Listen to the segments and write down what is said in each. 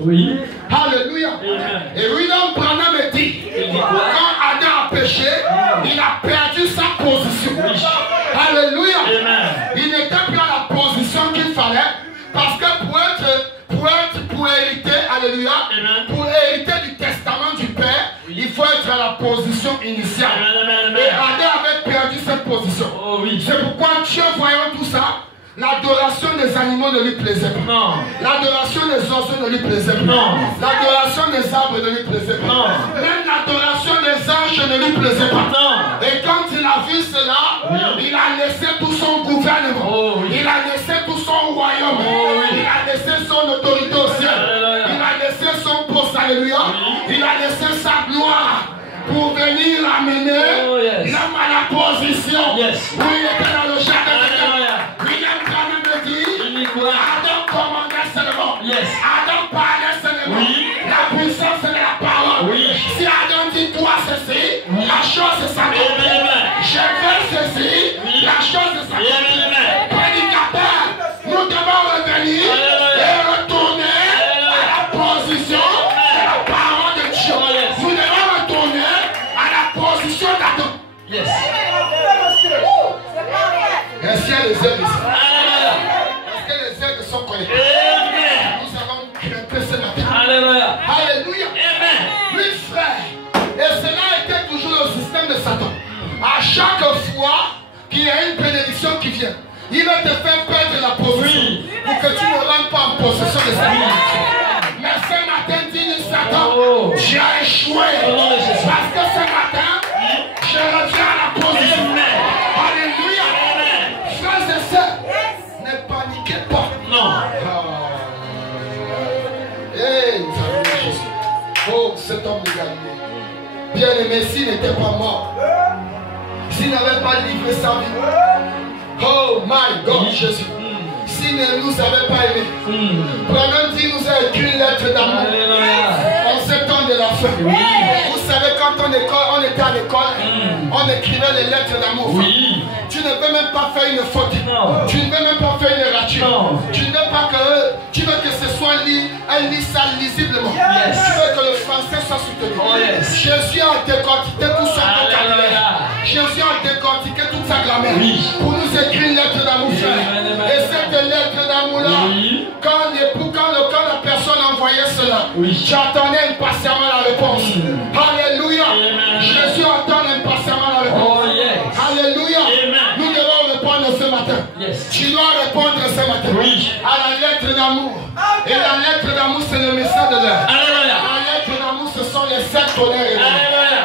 Oui. Alléluia. Et William Branham me dit, quand Adam a péché, il a perdu sa position. Alléluia. Il n'était plus à la position qu'il fallait. Parce que pour hériter, alléluia, pour hériter du testament du Père, il faut être à la position initiale. Et Adam avait perdu cette position. C'est pourquoi Dieu, voyant tout ça, l'adoration des animaux ne lui plaisait pas. Non. L'adoration des oiseaux ne lui plaisait pas. Non. L'adoration des arbres ne lui plaisait pas. Non. Même l'adoration des anges ne lui plaisait pas. Non. Et quand il a vu cela, il a laissé tout son gouvernement. Il a laissé tout son royaume. Il a laissé son autorité au ciel. Il a laissé son poste, alléluia. Il a laissé sa gloire pour venir amener l'homme à la position où il était dans le jardin de Dieu. William Branham me dit, Adam commandait seulement. Adam parlait seulement. La puissance de la parole. Si Adam dit toi ceci, la chose s'accomplit. Je fais ceci, la chose s'accomplit. Prédicateur, nous devons revenir et retourner à la position de la parole de Dieu. Nous devons retourner à la position d'Adam. Est-ce qu'il y a les ailes ici? Est-ce que les ailes sont connectées? Nous allons grimper ce matin. Alléluia. Alléluia. Oui, frère. Et cela était toujours le système de Satan. À chaque fois qu'il y a une bénédiction qui vient, il va te faire perdre la position pour que tu ne rentres pas en possession de sa vie. Mais ce matin, dit Satan, j'ai échoué. Parce que ce matin, je reviens à la position. Alléluia. Frères et sœurs, ne paniquez pas. Non. Hey, nous avons vu Jésus. Oh, cet homme de Galilée. Bien aimé, s'il n'était pas mort, s'il n'avait pas livré sa vie, oh my God, Jésus, s'il ne nous avait pas aimés, Branham dit, nous a écrit une lettre d'amour en ce temps de la fin. Vous savez, quand on était à l'école, on écrivait les lettres d'amour. Tu ne veux même pas faire une faute. Tu ne veux même pas faire une rature. Tu ne veux pas que, tu veux que ce soit un lit ça lisiblement. Tu veux que le français soit soutenu. Jésus a décortiqué tout son vocabulaire. Jésus a décortiqué toute sa grammaire pour nous écrire une lettre d'amour. Et cette lettre d'amour-là, quand la personne envoyait cela, j'attendais impatiemment la réponse. Alléluia. Jésus attend impatiemment la réponse. Alléluia. Nous devons répondre ce matin. Tu dois répondre ce matin à la lettre d'amour. Et la lettre d'amour, c'est le message de l'heure. La lettre d'amour, ce sont les 7 tonnerres.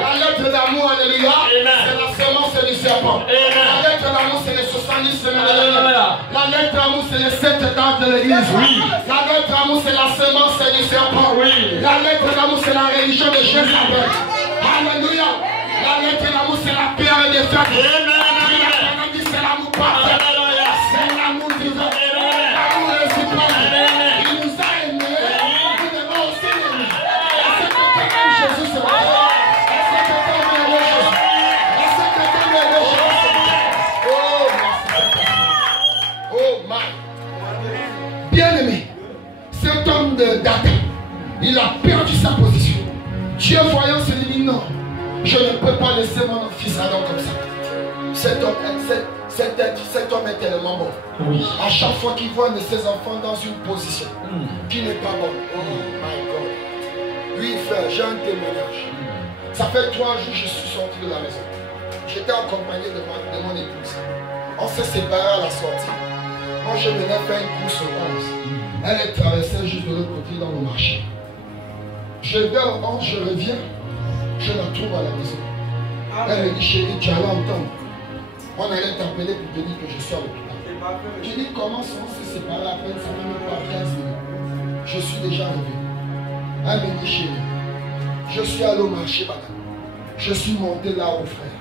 La lettre d'amour, alléluia, c'est la semence du serpent. La lettre d'amour, c'est les 70 semaines de l'année. La lettre d'amour, c'est les 7 temps de l'église. La lettre d'amour, c'est la semence du serpent. La lettre d'amour, c'est la religion de Jézabel. Alléluia. La lettre d'amour, c'est la pierre des fêtes. C'est l'amour parfait. C'est l'amour divin. L'amour réciproque. Il nous a aimés. Nous devons aussi l'aimer. Est-ce que quelqu'un aime Jésus ce matin? Est-ce que quelqu'un aime Jésus? Est-ce que quelqu'un aime Jésus? Oh, merci. Oh, my. Bien-aimé, cet homme d'Adam, il a perdu sa position. Dieu voyant se dit non, je ne peux pas laisser mon fils Adam comme ça. Cet homme est tellement bon. À chaque fois qu'il voit un de ses enfants dans une position qui n'est pas bonne. Oh my God. Oui, frère, j'ai un témoignage. Ça fait 3 jours que je suis sorti de la maison. J'étais accompagné de mon épouse. On s'est séparés à la sortie. Moi, je venais faire une course au 11. Elle traversait juste de l'autre côté dans le marché. Je vais au 11, je reviens. Je la trouve à la maison. Elle me dit, chérie, tu allais entendre. On allait t'appeler pour te dire que je suis à l'hôpital. Je dis, comment on s'est séparés à peine, ça ne fait même pas 15 minutes. Je suis déjà revenu. Elle me dit, chérie, je suis allé au marché, madame. Je suis monté là-haut, frère.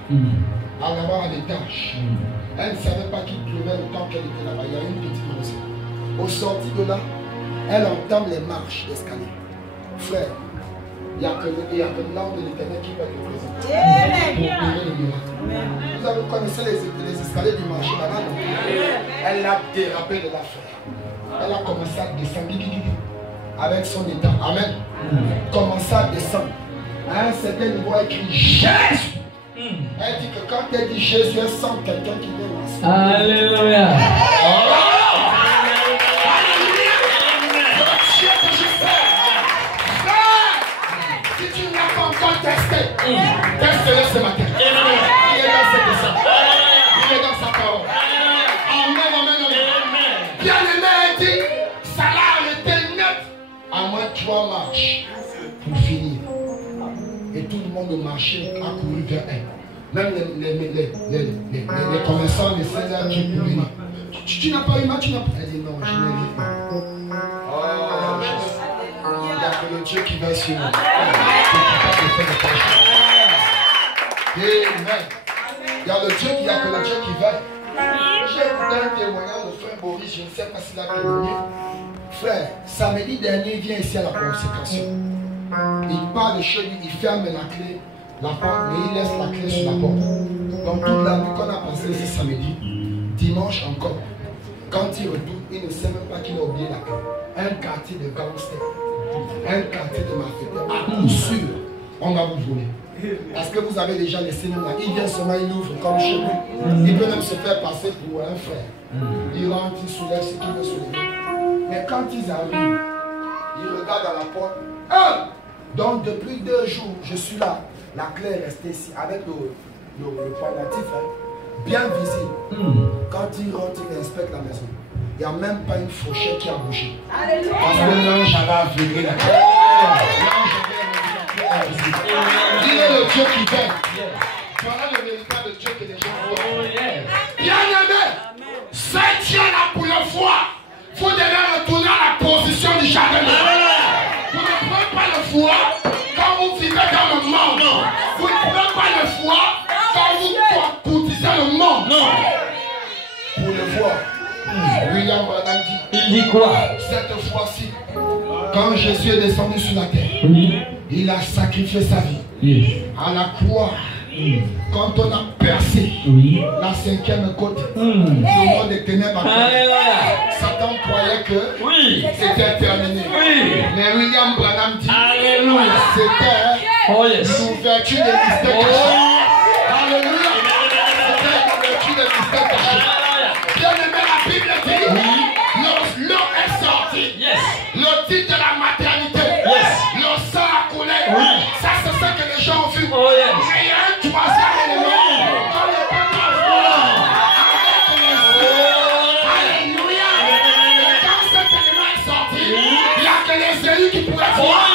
À là-bas à l'étage. Elle ne savait pas qu'il pleuvait le temps qu'elle était là-bas. Il y a une petite maison. Au sorti de là, elle entame les marches d'escalier. Frère, il n'y a que l'ange de l'Éternel qui peut te présenter. Vous connaissez les escaliers du marché là-bas? Elle a dérapé de la frère. Elle a commencé à descendre. avec son état. Amen. Commencer à descendre. À un certain niveau, elle écrit Jésus. Elle dit que quand elle dit Jésus, elle sent quelqu'un qui vient lancer. Alléluia. Si tu n'as pas encore testé, teste-le ce matin. Il est dans cette salle. Il est dans sa parole. Amen, amen, amen. Bien-aimé, elle dit, ça l'a arrêté net. À moins 3 marches pour finir. Et tout le monde au marché a couru vers elle. Même les commerçants, les Seigneurs qui courent. Tu n'as pas eu mal, tu n'as pas. Elle dit non, je n'ai rien. Oh, Jésus. Il n'y a que le Dieu qui va sur nous. Amen. Il y a le Dieu qui a que le Dieu qui va. J'ai écouté un témoignage de frère Boris, je ne sais pas s'il a témoigné. Frère, samedi dernier, il vient ici à la consécration. Il part de chez lui, il ferme la clé, la porte, mais il laisse la clé sur la porte. Donc toute la nuit qu'on a passé ici samedi, dimanche encore, quand il retourne, il ne sait même pas qu'il a oublié la clé. Un quartier de gangsters, un quartier de malfaiteurs, à coup sûr, on va vous voler. Parce que vous avez déjà laissé même là. Il vient seulement, il ouvre comme chez lui. Il peut même se faire passer pour un frère. Il rentre, il soulève ce qu'il veut soulever. Mais quand ils arrivent, ils regardent à la porte. Donc depuis 2 jours, je suis là. La clé est restée ici avec le pendatif, bien visible. Quand il rentre, il inspecte la maison. Il n'y a même pas une fourchette qui a bougé. Parce que l'ange avait aveuglé la clé. Il est le Dieu qui fait. Voilà le véritable Dieu que les gens voient. Bien-aimé, c'est Dieu là pour le foie. Vous devez retourner à la position du jardin. Vous ne prenez pas le foie quand vous vivez dans le monde. Vous ne prenez pas le foie quand vous courtisez le monde. Pour le voir, William Branham dit. Il dit quoi? Cette fois-ci, quand Jésus est descendu sur la terre, il a sacrifié sa vie à la croix. Quand on a percé la 5e côte, le monde des ténèbres, Satan croyait que c'était terminé. Mais William Branham dit c'était l'ouverture des mystères cachés. Alléluia. C'était l'ouverture des mystères cachés. Bien aimé, la Bible dit l'eau est sortie. Le titre de la maternité. Le sang a coulé. Ça, c'est ce que les gens ont vu. Mais il y a un 3e élément. Dans le peuple Alléluia. Quand cet élément est sorti, il n'y a que les élus qui pourraient voir.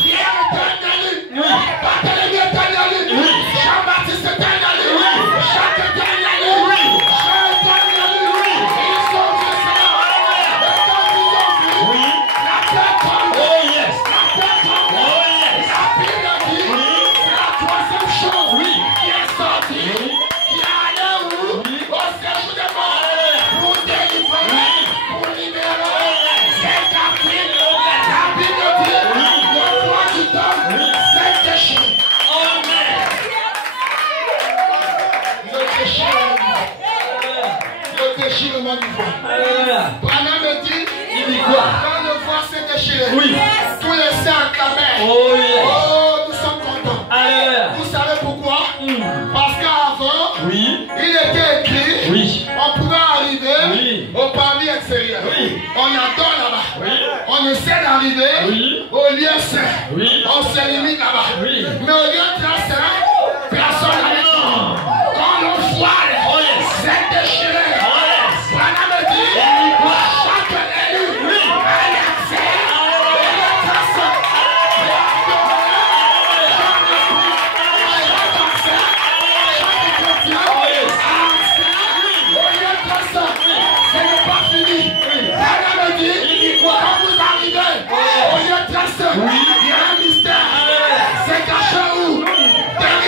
Pierre est un élu. Barthélemy est un élu. Jean-Baptiste est un élu. Jacques est un élu. Jean est un élu. Ils sont vus cela. Et quand ils ont vu, la terre tombe. La terre tombe. La Bible dit, c'est la 3e chose qui est sortie, qui est allée où? Au séjour des morts, pour délivrer, pour libérer ses captifs. La Bible dit, le roi du temps s'est déchiré. Le déchirement du voile. Branham me dit, il dit quoi? Quand le voile s'est déchiré, tous les saints acclamèrent. Oh, nous sommes contents. Vous savez pourquoi? Parce qu'avant, il était écrit, on pouvait arriver au parvis extérieur. On attend là-bas. On essaie d'arriver au lieu saint. On se limite là-bas. Mais au lieu très saint, personne n'arrive. Quand le voile s'est déchiré, Branham me dit, chaque élu a l'accès au lieu très saint. Ce n'est pas fini. Branham me dit, quand vous arrivez au lieu très saint, il y a un mystère. C'est caché où? Derrière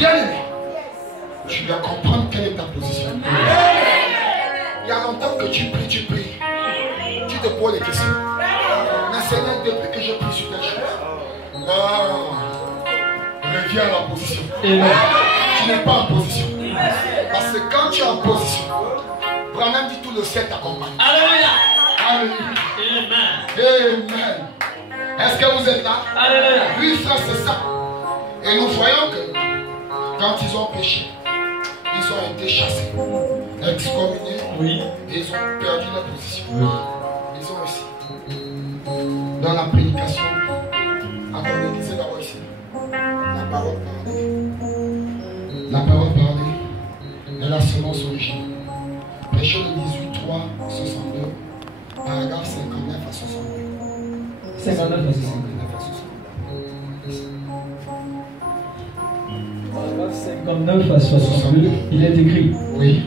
Bien aimé, tu dois comprendre quelle est ta position. Il y a longtemps que tu pries. Tu te poses des questions. Mais Seigneur, depuis que je prie sur tes choses, non, reviens à la position. Amen. Tu n'es pas en position. Parce que quand tu es en position, Branham dit tout le ciel t'accompagne. Alléluia. Alléluia. Amen. Amen. Est-ce que vous êtes là? Alléluia. Oui, frère, c'est ça. Et nous voyons que quand ils ont péché, ils ont été chassés, excommuniés, Oui. et ils ont perdu leur position. Oui. Ils ont aussi, dans la prédication, attendez, lisez d'abord ici. La parole parlée. La parole parlée est la semence originale. Prêchez le 18, 3, 62, paragraphe 59 à 62. 59 à 62. 59 à 62. 59 à 62, il est écrit. Oui.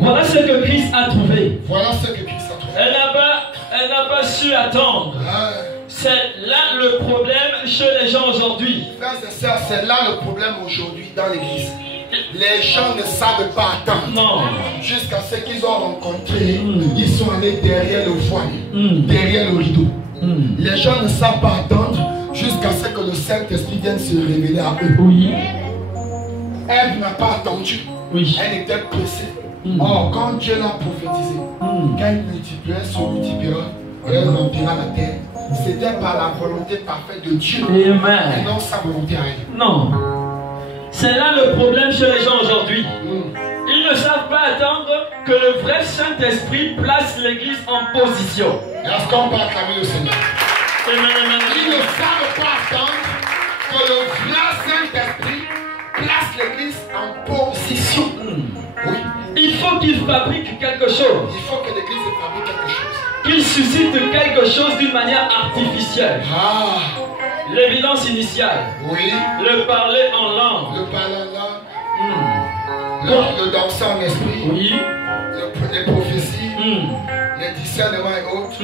Voilà ce que Christ a trouvé. Voilà ce que Christ a trouvé. Elle n'a pas su attendre. Ah. C'est là le problème chez les gens aujourd'hui. Frères et sœurs, c'est là le problème aujourd'hui dans l'église. Les gens ne savent pas attendre. Non. Jusqu'à ce qu'ils ont rencontré, ils sont allés derrière le voile, derrière le rideau. Les gens ne savent pas attendre jusqu'à ce que le Saint-Esprit vienne se révéler à eux. Oui. Elle n'a pas attendu. Oui. Elle était pressée. Or, quand Dieu l'a prophétisé, qu'elle multipliera, se multipliera, et elle remplira la terre, c'était par la volonté parfaite de Dieu. Amen. Et non sa volonté à elle. Non. C'est là le problème chez les gens aujourd'hui. Ils ne savent pas attendre que le vrai Saint-Esprit place l'Église en position. Est-ce qu'on peut acclamer le Seigneur? Amen. Ils ne savent pas attendre que le vrai Saint-Esprit place l'église en position. Oui. Il faut qu'il fabrique quelque chose. Il faut que l'église fabrique quelque chose. Qu'il suscite quelque chose d'une manière artificielle. Ah. L'évidence initiale. Oui. Le parler en langue. Le parler en langue. Le danser en esprit. Oui. Les prophéties. Les discernements et autres.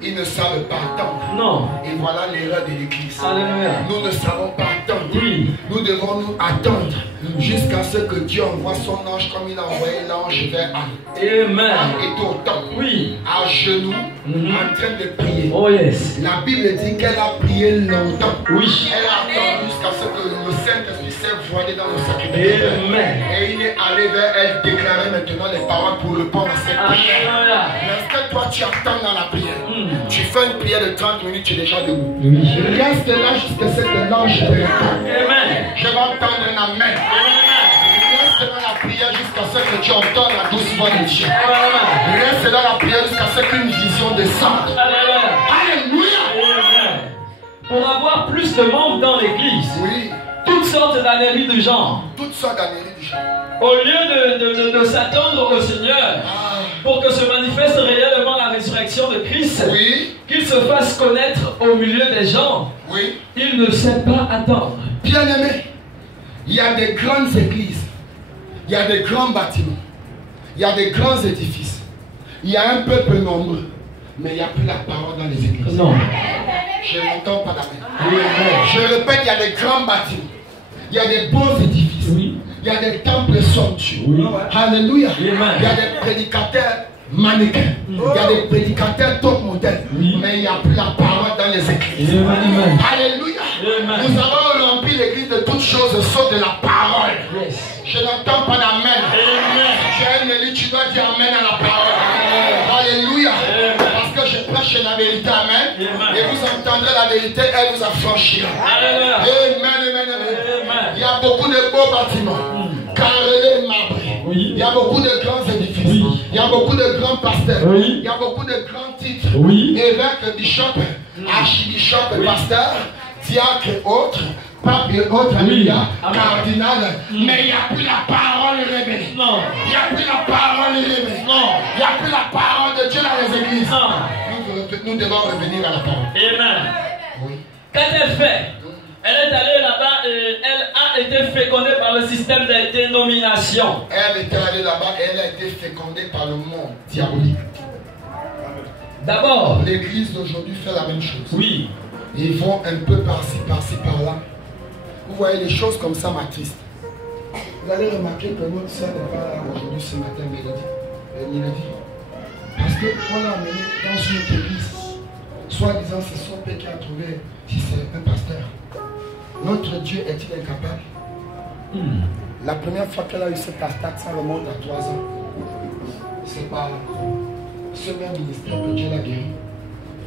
Ils ne savent pas attendre. Non. Et voilà l'erreur de l'église. Alléluia. Nous ne savons pas attendre. Oui. Nous devons nous attendre jusqu'à ce que Dieu envoie son ange comme il a envoyé l'ange vers Anne. Amen. Anne est au temps. Oui. À genoux, en train de prier. Oh yes. La Bible dit qu'elle a prié longtemps. Oui. Elle a attendu jusqu'à ce que le Saint-Esprit s'est voilé dans le sacrifice. Amen. Et il est allé vers elle déclarer maintenant les paroles pour répondre à cette prière. Alléluia. Mais est-ce que toi tu attends dans la prière? Tu fais une prière de 30 minutes, tu es déjà debout. Oui. Reste là jusqu'à ce que l'ange te réponde. Amen. Je vais entendre un amen. Reste dans la prière jusqu'à ce que tu entends la douce voix de Dieu. Reste dans la prière jusqu'à ce qu'une vision descende. Alléluia. Alléluia. Amen. Pour avoir plus de membres dans l'église, Oui. toutes sortes d'anneries de genre, Toutes sortes d'années du genre. au lieu de s'attendre au Seigneur pour que se manifeste réellement la résurrection de Christ, Oui. qu'il se fasse connaître au milieu des gens, Oui. il ne sait pas attendre. Bien aimé, il y a des grandes églises, il y a des grands bâtiments, il y a des grands édifices, il y a un peuple nombreux, mais il n'y a plus la parole dans les églises. Non. Je n'entends pas la main. Je répète, il y a des grands bâtiments, il y a des beaux édifices, il y a des temples somptueux. Alléluia. Il y a des prédicateurs mannequins, il y a des prédicateurs top modèles, mais il n'y a plus la parole dans les églises. Alléluia. Nous avons rempli l'église de toutes choses sauf de la parole. Je n'entends pas d'amen. Tu as une élite, tu dois dire amen à la parole. Alléluia. Parce que je prêche la vérité, amen. Et vous entendrez la vérité, elle vous affranchira. Amen. Il y a beaucoup de beaux bâtiments, carrelés, marbrés. Il y a beaucoup de grands édifices. Il y a beaucoup de grands pasteurs. Il y a beaucoup de grands titres. Évêque, bishop, archibishop, pasteur, diacre et autres. Pape et autres, cardinal. Mais il n'y a plus la parole révélée. Non. Il n'y a plus la parole révélée. Non. Il n'y a plus la parole de Dieu dans les églises. Nous devons revenir à la parole. Amen. Oui. Qu'a-t-elle fait? Elle est allée là-bas et elle a été fécondée par le système des dénominations. Elle était allée là-bas et elle a été fécondée par le monde diabolique. D'abord, l'église d'aujourd'hui fait la même chose. Oui. Ils vont un peu par-ci, par-là. Vous voyez, les choses comme ça m'attristent. Vous allez remarquer que notre soeur n'est pas là aujourd'hui ce matin, Mélodie. Parce qu'on l'a amené dans une autre église. Soi-disant, c'est son père qui a trouvé si c'est un pasteur. Notre Dieu est-il incapable? La première fois qu'elle a eu ce pasteur, ça remonte à 3 ans. C'est par ce même ministère que Dieu l'a guéri.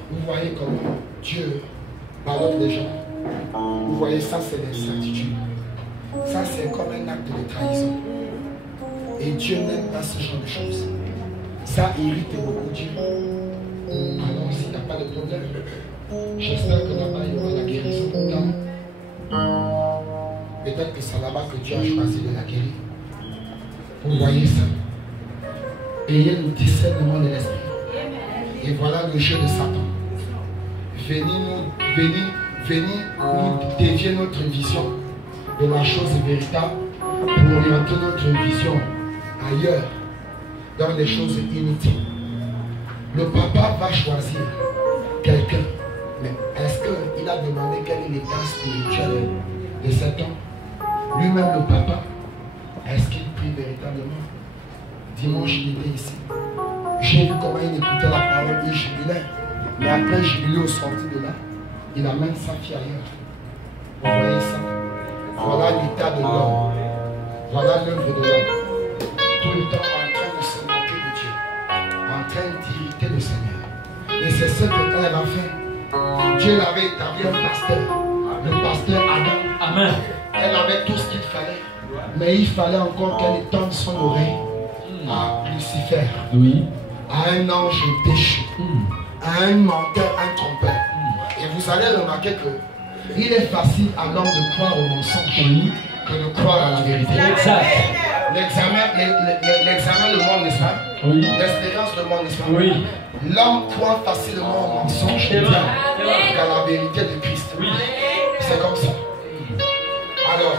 Vous voyez comment Dieu pardonne les gens. Vous voyez, ça c'est l'incertitude. Ça c'est comme un acte de trahison. Et Dieu n'aime pas ce genre de choses. Ça irrite beaucoup Dieu. Alors s'il n'y a pas de problème, j'espère que là-bas il y aura la guérison pour dame. Peut-être que c'est là-bas que Dieu a choisi de la guérir. Vous voyez ça. Ayez le discernement de l'esprit. Et voilà le jeu de Satan. Venez nous dévier notre vision de la chose véritable pour orienter notre vision ailleurs, dans les choses inutiles. Le papa va choisir quelqu'un, mais est-ce qu'il a demandé quel est l'état spirituel de cet homme? Lui-même, le papa, est-ce qu'il prie véritablement? Dimanche, il était ici. J'ai vu comment il écoutait la parole, il jubilait. Mais après jubilé au sorti de là, il amène sa fille ailleurs. Vous voyez ça? Voilà l'état de l'homme. Voilà l'œuvre de l'homme. Tout le temps en train de se moquer de Dieu. En train d'irriter le Seigneur. Et c'est ce qu'elle a fait. Dieu l'avait établi un pasteur. Le pasteur Adam. Amen. Elle avait tout ce qu'il fallait. Mais il fallait encore qu'elle tende son oreille à Lucifer. Oui. À un ange déchu. À un menteur, un trompeur. Et vous allez remarquer que il est facile à l'homme de croire au mensonge que de croire à la vérité. Exact. L'examen le monde, n'est-ce pas? Oui. L'expérience le monde, n'est-ce pas? Oui. L'homme croit facilement au mensonge qu'à la vérité de Christ. Oui. C'est comme ça. Alors,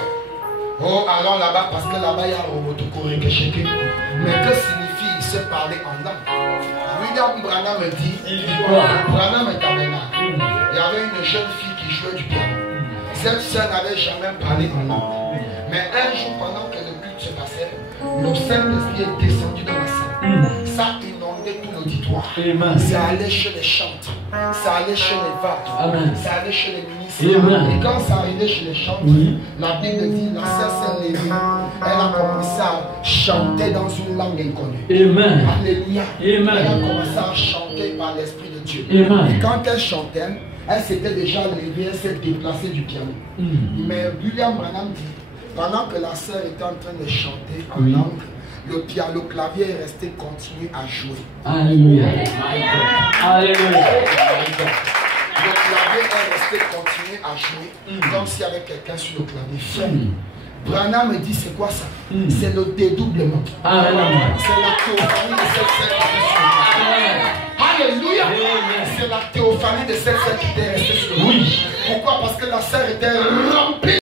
allons là-bas parce que là-bas il y a un autocorrect. Mais que signifie se parler en langue? William Branham me dit, Branham est en ménage. Il y avait une jeune fille qui jouait du piano. Cette soeur n'avait jamais parlé en langue. Mais un jour, pendant que le culte se passait, le Saint-Esprit est descendu dans la salle. Ça inondait tout l'auditoire. Ça allait chez les chantres. Ça allait chez les vagues. Ça allait chez les ministres. Et quand ça arrivait chez les chantres, la Bible dit, la sœur s'est levée. Elle a commencé à chanter dans une langue inconnue. Alléluia. Elle a commencé à chanter par l'Esprit de Dieu. Et quand elle chantait, elle s'était déjà levée, elle s'est déplacée du piano. Mais William Branham dit, pendant que la sœur était en train de chanter en langue, le clavier est resté continuer à jouer. Alléluia. Alléluia. Le clavier est resté continuer à jouer comme s'il y avait quelqu'un sur le clavier. Branham me dit c'est quoi ça? C'est le dédoublement. C'est la théophanie de cette sœur qui était sur le. Alléluia. C'est la théophanie de cette sœur qui était restée sur le. Pourquoi? Parce que la sœur était remplie.